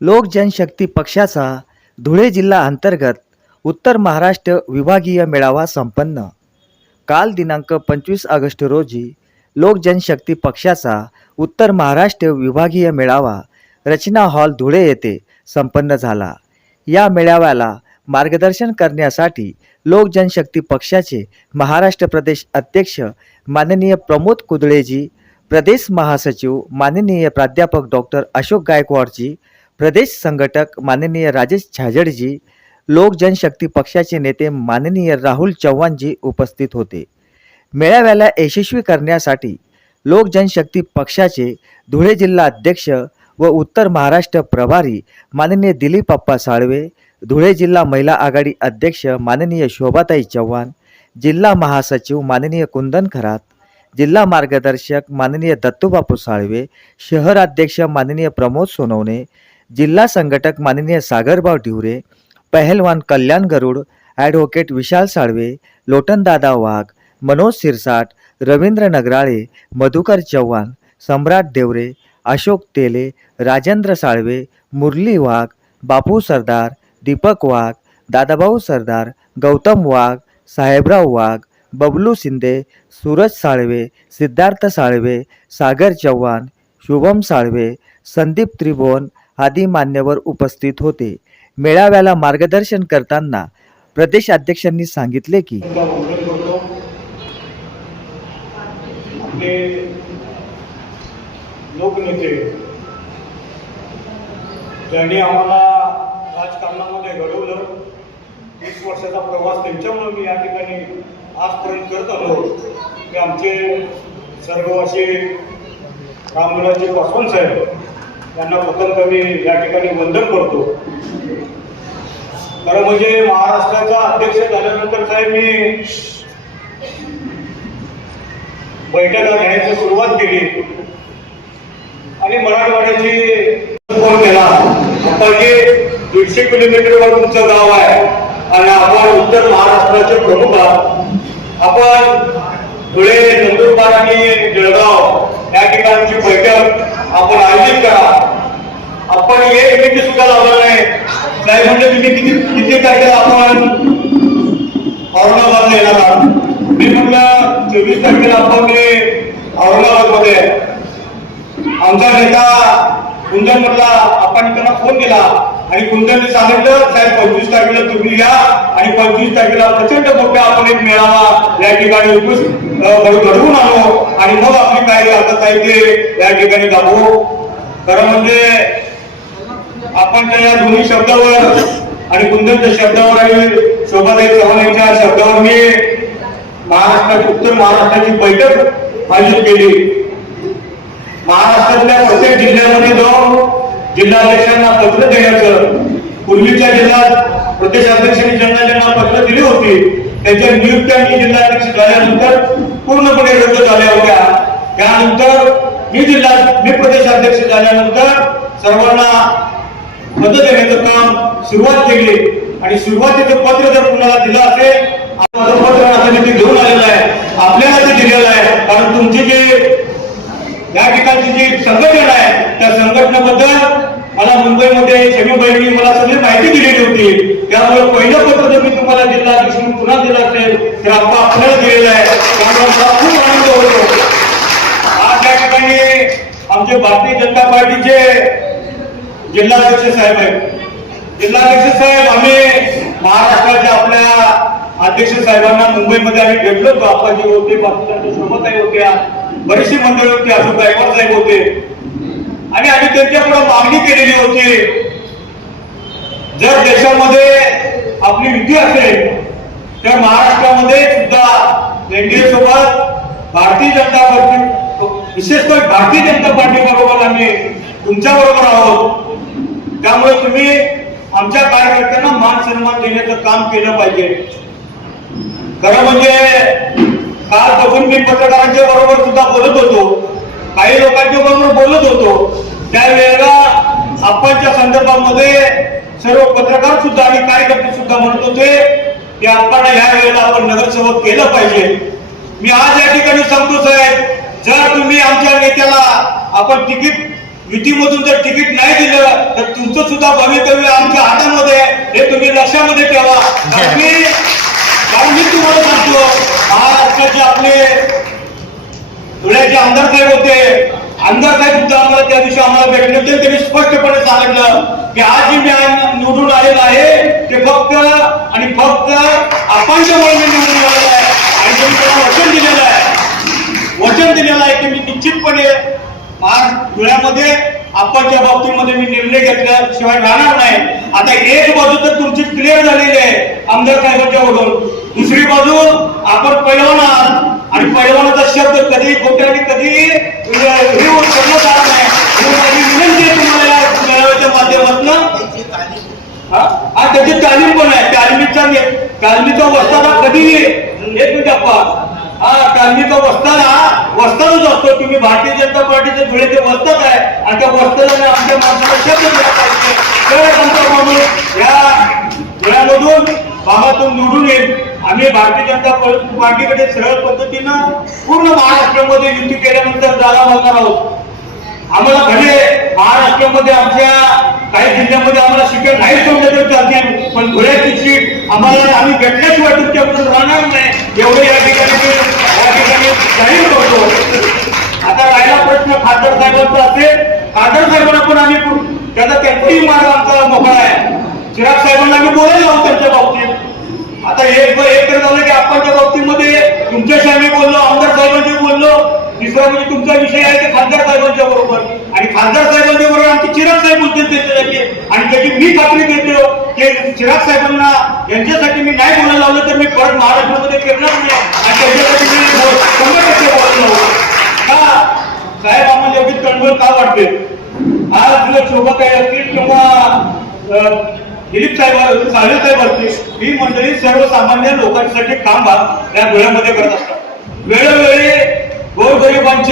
लोक जनशक्ती पक्षाचा धुळे जिल्हा अंतर्गत उत्तर महाराष्ट्र विभागीय मेळावा संपन्न. काल दिनांक पंचवीस ऑगस्ट रोजी लोक जनशक्ती पक्षाचा उत्तर महाराष्ट्र विभागीय मेळावा रचना हॉल धुळे येथे संपन्न झाला. या मेळाव्याला मार्गदर्शन करण्यासाठी लोक जनशक्ती पक्षाचे महाराष्ट्र प्रदेश अध्यक्ष माननीय प्रमोद कुदळेजी प्रदेश महासचिव माननीय प्राध्यापक डॉक्टर अशोक गायकवाडजी प्रदेश संघटक माननीय राजेश झाजडजी लोक जनशक्ती पक्षाचे नेते माननीय राहुल चव्हाणजी उपस्थित होते. मेळाव्याला यशस्वी करण्यासाठी लोक जनशक्ती पक्षाचे धुळे जिल्हा अध्यक्ष व उत्तर महाराष्ट्र प्रभारी माननीय दिलीप अप्पा साळवे धुळे जिल्हा महिला आघाडी अध्यक्ष माननीय शोभाताई चव्हाण जिल्हा महासचिव माननीय कुंदन खरात जिल्हा मार्गदर्शक माननीय दत्तूबापू साळवे शहराध्यक्ष माननीय प्रमोद सोनवणे जिल्हा संघटक माननीय सागरभाव ढिवरे पहलवान कल्याण गरुड ॲडव्होकेट विशाल साळवे लोटनदादा वाघ मनोज सिरसाट रवींद्र नगराळे मधुकर चव्हाण सम्राट देवरे अशोक तेले राजेंद्र साळवे मुरली वाघ बापू सरदार दीपक वाघ दादाभाऊ सरदार गौतम वाघ साहेबराव वाघ बबलू शिंदे सूरज साळवे सिद्धार्थ साळवे सागर चव्हाण शुभम साळवे संदीप त्रिभुवन आदी मान्यवर उपस्थित होते. मेळाव्याला मार्गदर्शन करताना प्रदेश अध्यक्षांनी सांगितले की लोकनेते त्यांनी आम्हाला राजकारणामध्ये घडवलं. वीस वर्षाचा प्रवास त्यांच्यामुळे मी या ठिकाणी आजपर्यंत करत आलो. की आमचे सर्व असे रामविलासजी पासवान साहेब त्यांना प्रथम मी या ठिकाणी वंदन करतो. खरं म्हणजे महाराष्ट्राचा अध्यक्ष झाल्यानंतर साहेब मी बैठका घ्यायची सुरुवात केली. आणि मराठवाड्याची फोन केला. आता जे दीडशे किलोमीटरवर तुमचं गाव आहे. आणि आपण उत्तर महाराष्ट्राचे प्रमुख आहात. आपण धुळे नंदुरबार आणि जळगाव या ठिकाणची बैठक आपण आयोजित करा. आपण हे निमित्त सुद्धा लावलं नाही नाही म्हणजे तुम्ही किती किती तारखेला आपण औरंगाबादला येणार आहात? मी म्हटलं चोवीस तारखेला आपण मी औरंगाबादमध्ये आमचा नेता कुंदन म्हटला आपण त्यांना फोन केला. आणि कुंदनने सांगितलं साहेब पंचवीस तारखेला तुम्ही या आणि पंचवीस तारखेला प्रचंड मोठा आपण एक मेळावा या ठिकाणी घडवून आणू आणि मग आपली काय आता आहे ते या ठिकाणी दाबू खरं म्हणजे आपण त्या या दोन्ही शब्दावर आणि कुंदनच्या शब्दावर आणि शोभाताई चव्हाण यांच्या शब्दावर मी महाराष्ट्रात उत्तर महाराष्ट्राची बैठक आयोजित केली. महाराष्ट्रातल्या प्रत्येक जिल्ह्यामध्ये जाऊन जिल्हाध्यक्षांना पत्र देण्याचं पूर्वीच्या जिल्हा प्रदेशाध्यक्षांनी ज्यांना ज्यांना पत्र दिली होती त्यांच्या नियुक्ती आणि जिल्हाध्यक्ष झाल्यानंतर पूर्णपणे रद्द झाल्या होत्या. त्यानंतर मी जिल्हा मी प्रदेशाध्यक्ष झाल्यानंतर सर्वांना मदत देण्याचं काम सुरुवात केली. आणि सुरुवातीचं पत्र जर कुणाला दिलं असेल पत्र मी घेऊन आलेलं आहे आपल्याला ते दिलेलं आहे. कारण तुमची जी या ठिकाणची जी संघटना आहे त्या संघटनेबद्दल शमी बहिणी मला सगळी माहिती दिलेली होती. त्यामुळे पहिलं पत्र जर मी तुम्हाला दिला अध्यक्ष म्हणून पुन्हा दिला असेल तर आपण आपल्याला दिलेलं आहे. त्यामुळे मला खूप आनंद होतो. आज या ठिकाणी आमचे भारतीय जनता पार्टीचे जिल्हाध्यक्ष साहेब आहेत. जिल्हाध्यक्ष साहेब आम्ही महाराष्ट्राच्या आपल्या अध्यक्ष साहेबांना मुंबईमध्ये आम्ही भेटलो होतो. आप्पाजी होते बाकीच्या सोबतही होत्या बरीचशी मंडळी होती अशोक गायकवाड साहेब होते. आणि आम्ही त्यांच्यापुढे मागणी केलेली होती. जर देशामध्ये आपली युती असेल तर महाराष्ट्रामध्ये सुद्धा एनडीए सोबत भारतीय जनता पार्टी विशेषतः भारतीय जनता पार्टी बरोबर आम्ही तुमच्या बरोबर आहोत. त्यामुळे तुम्ही आमच्या कार्यकर्त्यांना मान सन्मान देण्याचं काम केलं पाहिजे. खरं म्हणजे कालपासून मी पत्रकारांच्या बरोबर सुद्धा बोलत होतो. काही लोकांच्या बरोबर बोलत होतो. त्यावेळेला आपणच्या संदर्भामध्ये सर्व पत्रकार सुद्धा आणि कार्यकर्ते सुद्धा म्हणत होते की आपण ह्या वेळेला आपण नगरसेवक केलं पाहिजे. मी आज या ठिकाणी सांगतो साहेब जर तुम्ही आमच्या नेत्याला आपण तिकीट युतीमधून जर तिकीट नाही दिलं तर तुमचं सुद्धा भवितव्य आमच्या हातामध्ये हे तुम्ही लक्षामध्ये ठेवा. मी कारण मी तुम्हाला सांगतो महाराष्ट्राचे आपले धुळ्याचे आमदार साहेब होते आमदार साहेब सुद्धा आम्हाला त्या दिवशी आम्हाला भेटले होते. त्यांनी स्पष्टपणे सांगितलं की आज जे मी निवडून आलेलं आहे ते फक्त आणि फक्त आपणच्यामुळे मी निवडून आलेलं आहे. आणि तुम्ही त्याला वचन दिलेलं आहे. वचन दिलेलं आहे की मी निश्चितपणे महाराष्ट्र धुळ्यामध्ये आपणच्या बाबतीमध्ये मी निर्णय घेतल्याशिवाय राहणार नाही. आता एक बाजू तर तुमची क्लिअर झालेली आहे आमदार साहेबांच्या वरून दुसरी बाजू आपण पैलवान आहात पैलवानाचा शब्द कधी खोट्याने कधी म्हणजे हे करण्यात आला नाही. माझी विनंती आहे तुम्हाला या मेळाव्याच्या माध्यमातून. हा? त्याची तालीम पण आहे. तालमीचा तालमीचा वस्तादा कधी एक मिनिट अप्पा. हा तालमीचा वस्तादा वस्तादच असतो. तुम्ही भारतीय जनता पार्टीचे धुळेचे वस्ताद आहे. आणि त्या वस्तादाने आमच्या माणसाला शब्द दिला पाहिजे. आमचा माणूस या धुळ्यामधून भागातून निवडून येईल. आणि भारतीय जनता पार्टीकडे सरळ पद्धतीनं पूर्ण महाराष्ट्रामध्ये युती केल्यानंतर जागा मागणार आहोत. आम्हाला भले महाराष्ट्रामध्ये आमच्या काही जिल्ह्यामध्ये आम्हाला शिक्षण नाही सोडलं तरी चालतील पण धुळ्याची सीट आम्हाला आम्ही भेटल्याशिवाय तुमच्याकडून राहणार नाही. एवढे या ठिकाणी या ठिकाणी जाहीर करतो. आता राहिला प्रश्न खासदार साहेबांचा असेल. खासदार साहेबांना पण आम्ही त्याचा त्यांचाही मार्ग आमचा मोकळा आहे. चिराग साहेबांना आम्ही बोलायला लावू त्यांच्या बाबतीत. आता एक एक तर झालं की आपणच्या बाबतीमध्ये तुमच्याशी आम्ही बोललो आमदार साहेबांशी बोललो. तिसरा म्हणजे तुमचा विषय आहे ते खासदार साहेबांच्या बरोबर. आणि खासदार साहेबांच्या बरोबर आमचे चिराग साहेब बोलतील त्याच्यासाठी आणि त्याची मी खात्री घेतो हो, की चिराग साहेबांना यांच्यासाठी मी नाही बोलायला लावलं तर मी परत महाराष्ट्रामध्ये फिरणार नाही. आणि त्याच्यासाठी मी शंभर टक्के बोलायला का? साहेब आम्हाला एवढी तणबळ का वाटते? आज तुला शोभाताई असतील किंवा दिलीप साहेब साहेब साहेब असतील ही मंडळी सर्वसामान्य लोकांसाठी काम या धुळ्यामध्ये करत असतात. वेळोवेळी गोरगरिबांच्या